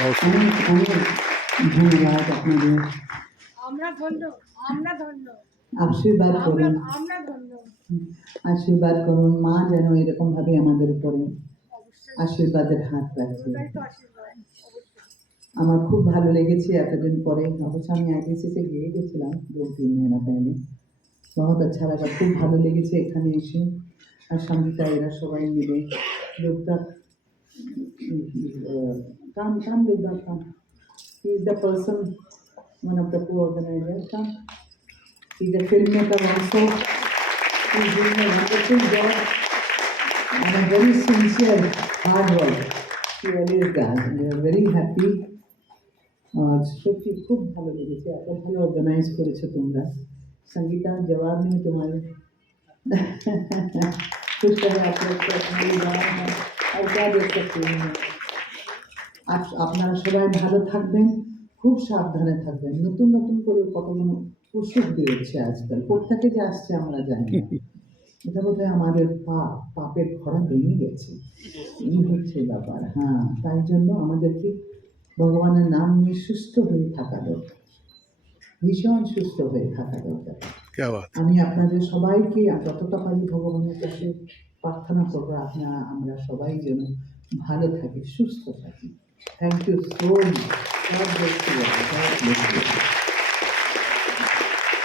অনেক অনেক ধন্যবাদ আপনাদের। আমরা ধন্য আশীর্বাদ করুন, আমরা ধন্য। আশীর্বাদ করুন। মা যেন এরকম ভাবে আমাদের উপরে আশীর্বাদের হাত রাখে। আমার খুব ভালো লেগেছে এতদিন পরে। অবশ্য আমি আইটিসিতে গিয়ে গেছিলাম 2-3 মহিনা পहले। बहुत अच्छा लगा, খুব ভালো লেগেছে এখানে এসে। আর সঙ্গীতা এরা সবাই মিলে লোকনাথ काम लोकनाथ काम, he is the person, one of the co-organizers. He is a filmmaker also. He is doing a wonderful job and a very sincere hard work. He always does. We are very happy. সত্যি খুব ভালো লেগেছে, এত ভালো অর্গানাইজ করেছো তোমরা। संगीता जवाब नहीं तुम्हारे। खुश रहे आप लोग को, तुम्हारी जवाब है और क्या देख सकते हैं। আপনারা সবাই ভালো থাকবেন, খুব সাবধানে থাকবেন। নতুন নতুন করে কতগুলো ওষুধ বেরোচ্ছে আজকাল, কোথা থেকে আসছে আমরা জানি না। এটা বোধহয় আমাদের পাপের খরা ভেঙে গেছে, এই হচ্ছে ব্যাপার। হ্যাঁ, তাই জন্য আমাদেরকে ভগবানের নাম নিয়ে সুস্থ হয়ে থাকা দরকার, ভীষণ সুস্থ হয়ে থাকা দরকার। আমি আপনাদের সবাইকে যতটা পারি ভগবানের কাছে প্রার্থনা করবো আমরা সবাই যেন ভালো থাকি, সুস্থ থাকি। Thank you so much.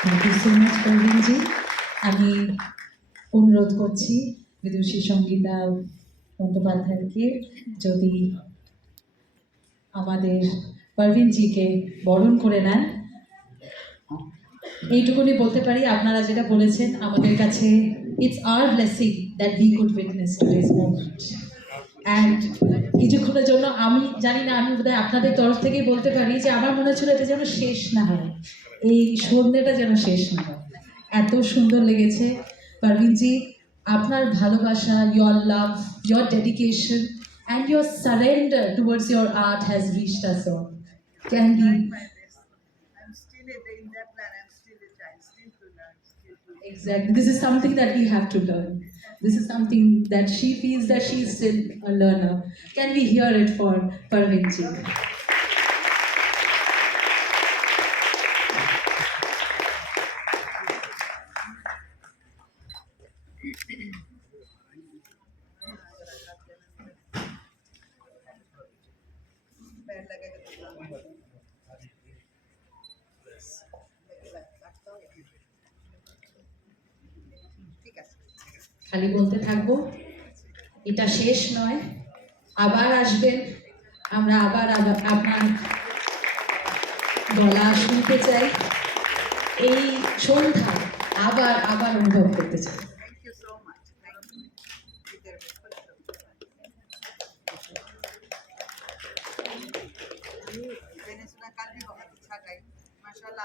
Thank you so much পারভিনজি। আমি অনুরোধ করছি বিদুষী সঙ্গীতা বন্দ্যোপাধ্যায়কে যদি আমাদের পারভিনজিকে বরণ করে নেন। এইটুকুনি বলতে পারি, আপনারা যেটা বলেছেন আমাদের কাছে, it's our blessing that we could witness today's moment. And কিছুক্ষণের জন্য আমি জানি না, আমি বোধহয় আপনাদের তরফ থেকেই বলতে পারি যে আমার মনে হচ্ছিল এটা যেন শেষ না হয়, এই সন্ধ্যেটা যেন শেষ না হয়। এত সুন্দর লেগেছে পারভিনজি, আপনার ভালোবাসা, your love, your dedication and your surrender towards your art has reached us all. Can be exactly. This is something that we have to learn. This is something that she feels that she is still a learner. Can we hear it for Parvinji? খালি বলতে থাকবো, এটা শেষ নয়, আবার আসবেন, আমরা আবার আপনার গলা শুনতে চাই, এই সন্ধ্যা আবার অনুভব করতে চাই।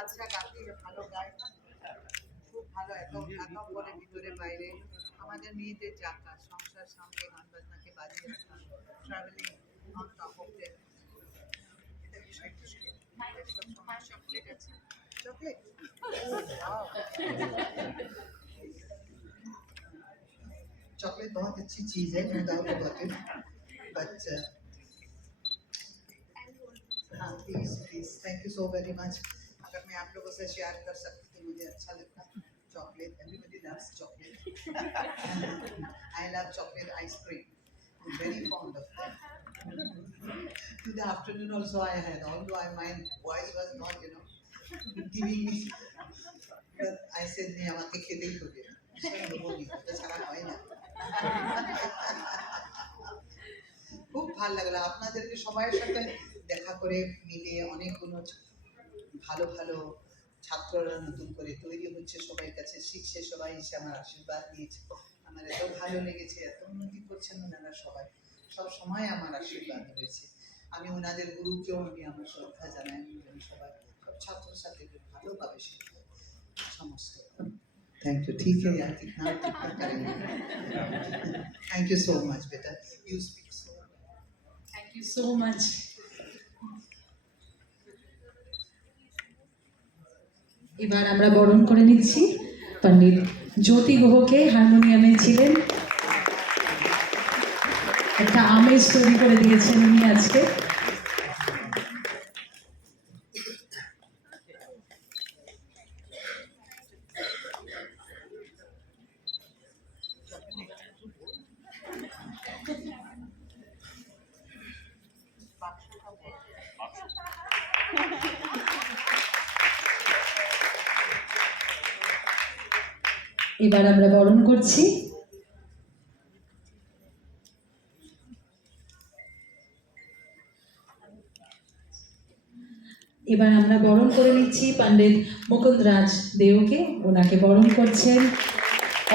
अच्छा गाती है, ভালো গায়, খুব ভালো। এত বলে ভিতরে বাইরে আমাদের মেয়েদের যাত্রা, সংসার সামনে গান বাজনাকে বাজিয়ে রাখা, travelling on top of that, এটা বিষয় খুশি। সব সময় চকলেট আছে, চকলেট चॉकलेट बहुत अच्छी चीज़ है, no doubt about it, but हाँ please please, thank you so very much. अगर मैं आप लोगों से शेयर कर सकती तो मुझे अच्छा लगता। Chocolate, everybody loves chocolate. I love chocolate ice cream. I'm very fond of that. To the afternoon also I had, although my voice was not, giving me, but I said, "नहीं, আমাকে খেতেই হবে, সব বলি, এটা ছাড়া হয় না।" খুব ভালো লাগলো আপনাদেরকে সবাইয়ের সাথে দেখা করে, মিলে অনেকগুলো ভালো ভালো ছাত্ররা নতুন করে তৈরি হচ্ছে, সবাই কাছে শিখছে, সবাই এসে আমার আশীর্বাদ দিয়েছে। আমার এত ভালো লেগেছে, এত উন্নতি করছেন ওনারা সবাই, সব সময় আমার আশীর্বাদ রয়েছে। আমি ওনাদের গুরুকেও আমি আমার শ্রদ্ধা জানাই। সবাই সব ছাত্রছাত্রীদের ভালোভাবে শিখবে সমস্ত। Thank you. ठीक है यार, कितना करेंगे। थैंक यू सो मच बेटा, you speak so. Thank you so much. এবার আমরা বরণ করে নিচ্ছি পণ্ডিত জ্যোতি গুহকে। হারমোনিয়ামে ছিলেন, একটা আমেজ তৈরি করে দিয়েছেন উনি আজকে। এবার আমরা বরণ করছি এবার আমরা বরণ করে নিচ্ছি পণ্ডিত মুকুন্দরাজ দেওকে। ওনাকে বরণ করছেন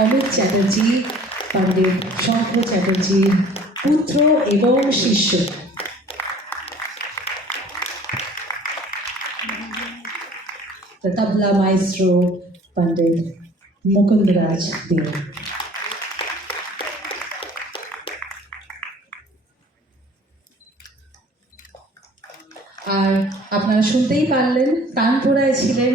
অমিত চ্যাটার্জি, পণ্ডিত শঙ্কর চ্যাটার্জির পুত্র এবং শিষ্য। The tabla maestro, Pandit Mukundaraj Deo. আর আপনারা শুনতেই পারলেন, তানপুরায় ছিলেন